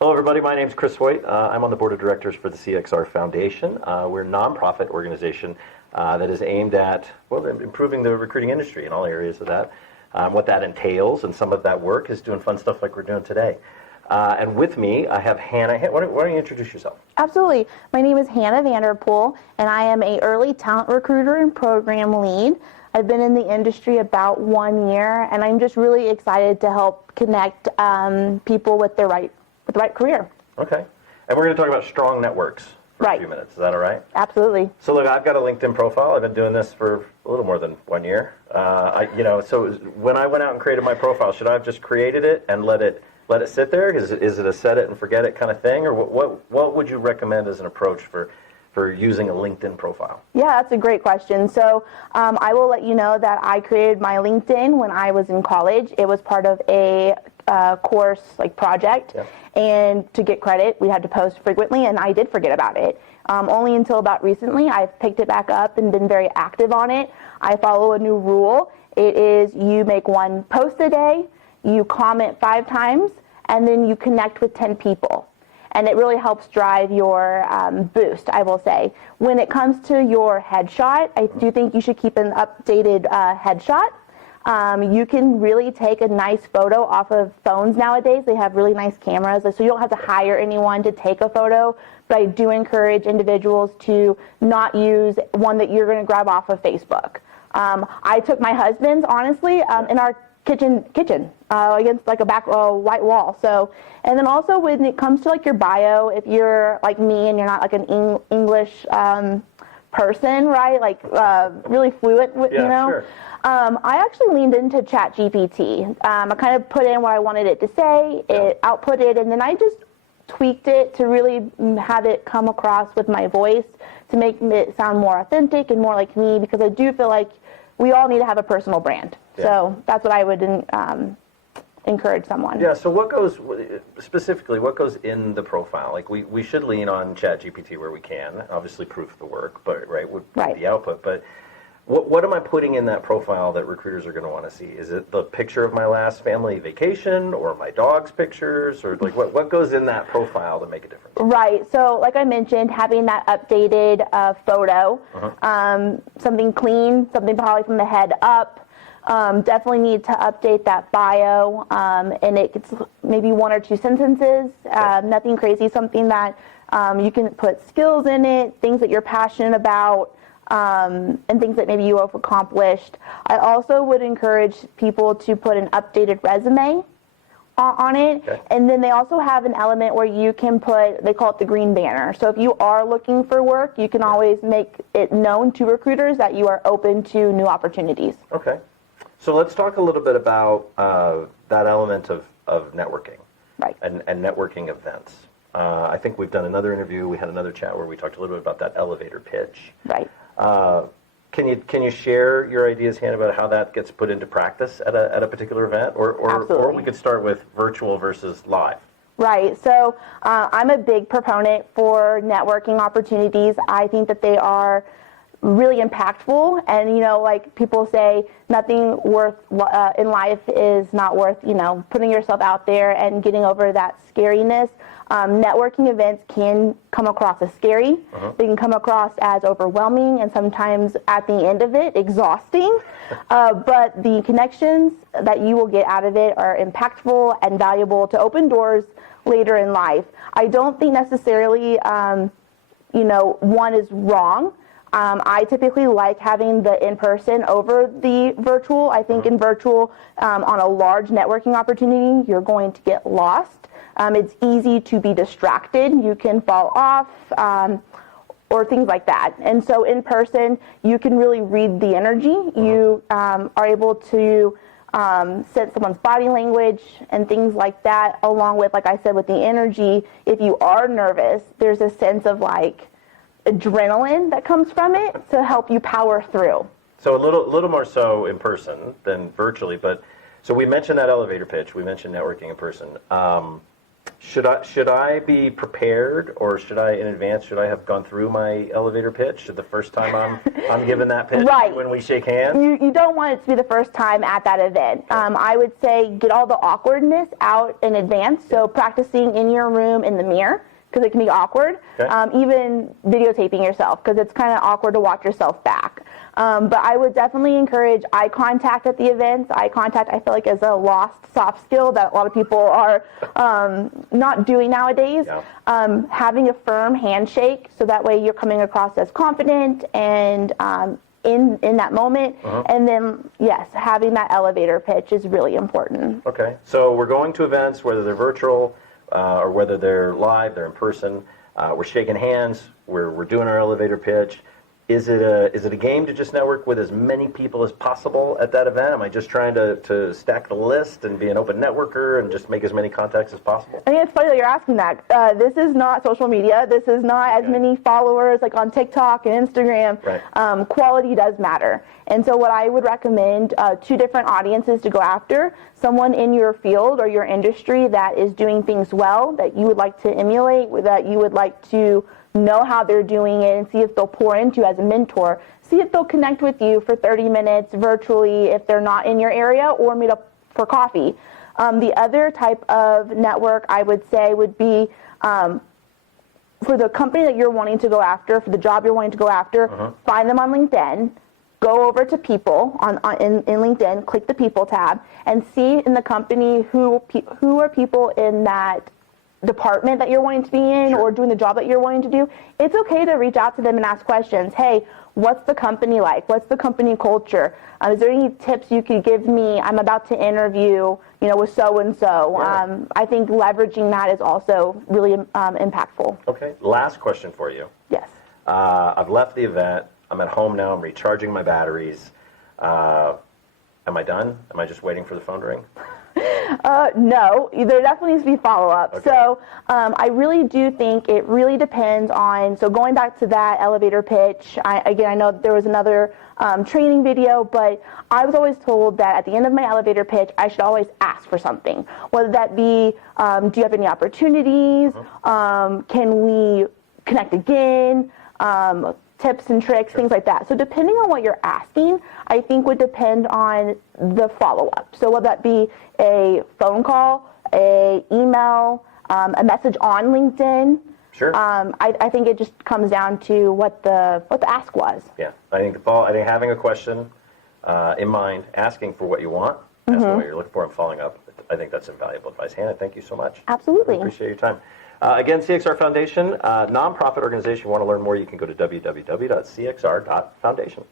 Hello, everybody. My name is Chris Hoyt. I'm on the board of directors for the CXR Foundation. We're a nonprofit organization that is aimed at, well, improving the recruiting industry in all areas of that. What that entails, and some of that work is doing fun stuff like we're doing today. And with me, I have Hannah. Why don't you introduce yourself? Absolutely. My name is Hannah Vanderpool, and I am a early talent recruiter and program lead. I've been in the industry about 1 year, and I'm just really excited to help connect people with the right career. Okay. And we're going to talk about strong networks for a few minutes. Is that all right? Absolutely. So look, I've got a LinkedIn profile. I've been doing this for a little more than 1 year. So when I went out and created my profile, should I have just created it and let it sit there? Is it a set it and forget it kind of thing? Or what would you recommend as an approach for using a LinkedIn profile? Yeah, that's a great question. So I will let you know that I created my LinkedIn when I was in college. It was part of a course project. Yeah. And to get credit, we had to post frequently, and I did forget about it. Only until about recently, I've picked it back up and been very active on it. I follow a new rule. It is you make one post a day, you comment 5 times, and then you connect with 10 people. And it really helps drive your boost, I will say. When it comes to your headshot, I do think you should keep an updated headshot. You can really take a nice photo off of phones nowadays. They have really nice cameras, so you don't have to hire anyone to take a photo. But I do encourage individuals to not use one that you're going to grab off of Facebook. I took my husband's, honestly, in our kitchen against a back white wall. So, and then also when it comes to your bio, if you're like me and you're not an English person, right? Really fluent, Sure. I actually leaned into ChatGPT. I kind of put in what I wanted it to say, it outputted, and then I just tweaked it to really have it come across with my voice to make it sound more authentic and more like me, because I do feel like we all need to have a personal brand. Yeah. So that's what I would encourage someone. Yeah, so what goes in the profile? We should lean on ChatGPT where we can, obviously proof the work, but with the output. But what am I putting in that profile that recruiters are going to want to see? Is it the picture of my last family vacation, or my dog's pictures, or what goes in that profile to make a difference? Right. So like I mentioned, having that updated photo, something clean, something probably from the head up. Definitely need to update that bio, and it's maybe 1 or 2 sentences, nothing crazy, something that you can put skills in it, things that you're passionate about, and things that maybe you have accomplished. I also would encourage people to put an updated resume on it, and then they also have an element where you can put, they call it the green banner. So if you are looking for work, you can always make it known to recruiters that you are open to new opportunities. Okay. So let's talk a little bit about that element of networking, right? And networking events. I think we've done another interview. We had another chat where we talked a little bit about that elevator pitch. Right. Can you share your ideas, Hannah, about how that gets put into practice at a particular event, or we could start with virtual versus live? Right. So I'm a big proponent for networking opportunities. I think that they are really impactful, and people say nothing worth in life is not worth putting yourself out there and getting over that scariness. Networking events can come across as scary. They can come across as overwhelming, and sometimes at the end of it, exhausting. But the connections that you will get out of it are impactful and valuable to open doors later in life. I don't think necessarily one is wrong. I typically like having the in-person over the virtual. I think in virtual, on a large networking opportunity, you're going to get lost. It's easy to be distracted. You can fall off or things like that. And so in person, you can really read the energy. You are able to sense someone's body language and things like that, along with, like I said, with the energy. If you are nervous, there's a sense of adrenaline that comes from it to help you power through. So a little more so in person than virtually, but so we mentioned that elevator pitch, we mentioned networking in person. Should I be prepared, or should I, in advance, should I have gone through my elevator pitch the first time I'm given that pitch Right. when we shake hands? You don't want it to be the first time at that event. I would say get all the awkwardness out in advance, so practicing in your room in the mirror, because it can be awkward. Okay. Even videotaping yourself, because it's kind of awkward to watch yourself back. But I would definitely encourage eye contact at the events. Eye contact, I feel like, is a lost soft skill that a lot of people are not doing nowadays. Yeah. Having a firm handshake, so that way you're coming across as confident and in that moment. And then, yes, having that elevator pitch is really important. Okay. So we're going to events, whether they're virtual or whether they're live, they're in person. We're shaking hands. We're doing our elevator pitch. Is it a game to just network with as many people as possible at that event? Am I just trying to stack the list and be an open networker and just make as many contacts as possible? I think it's funny that you're asking that. This is not social media. This is not as many followers like on TikTok and Instagram. Right. Quality does matter. And so what I would recommend, 2 different audiences to go after. Someone in your field or your industry that is doing things well, that you would like to emulate, that you would like to know how they're doing it, and see if they'll pour into you as a mentor. See if they'll connect with you for 30 minutes virtually if they're not in your area, or meet up for coffee. The other type of network I would say would be for the company that you're wanting to go after, for the job you're wanting to go after, find them on LinkedIn. Go over to people in LinkedIn, click the people tab, and see in the company who are people in that department that you're wanting to be in, or doing the job that you're wanting to do. It's okay to reach out to them and ask questions. Hey, what's the company like? What's the company culture? Is there any tips you could give me? I'm about to interview, with so-and-so. Yeah. I think leveraging that is also really impactful. Okay. Last question for you. Yes. I've left the event. I'm at home now. I'm recharging my batteries. Am I done? Am I just waiting for the phone to ring? No, there definitely needs to be follow-up. Okay. So I really do think it really depends on, so going back to that elevator pitch, I know there was another training video, but I was always told that at the end of my elevator pitch, I should always ask for something, whether that be, do you have any opportunities? Can we connect again? Tips and tricks, things like that. So depending on what you're asking, I think would depend on the follow-up. So whether that be a phone call, a email, a message on LinkedIn. Sure. I think it just comes down to what the ask was. Yeah, I think having a question in mind, asking for what you want, asking what you're looking for, and following up. I think that's invaluable advice. Hannah, thank you so much. Absolutely. I appreciate your time. Again, CXR Foundation, nonprofit organization. You want to learn more, you can go to www.cxr.foundation.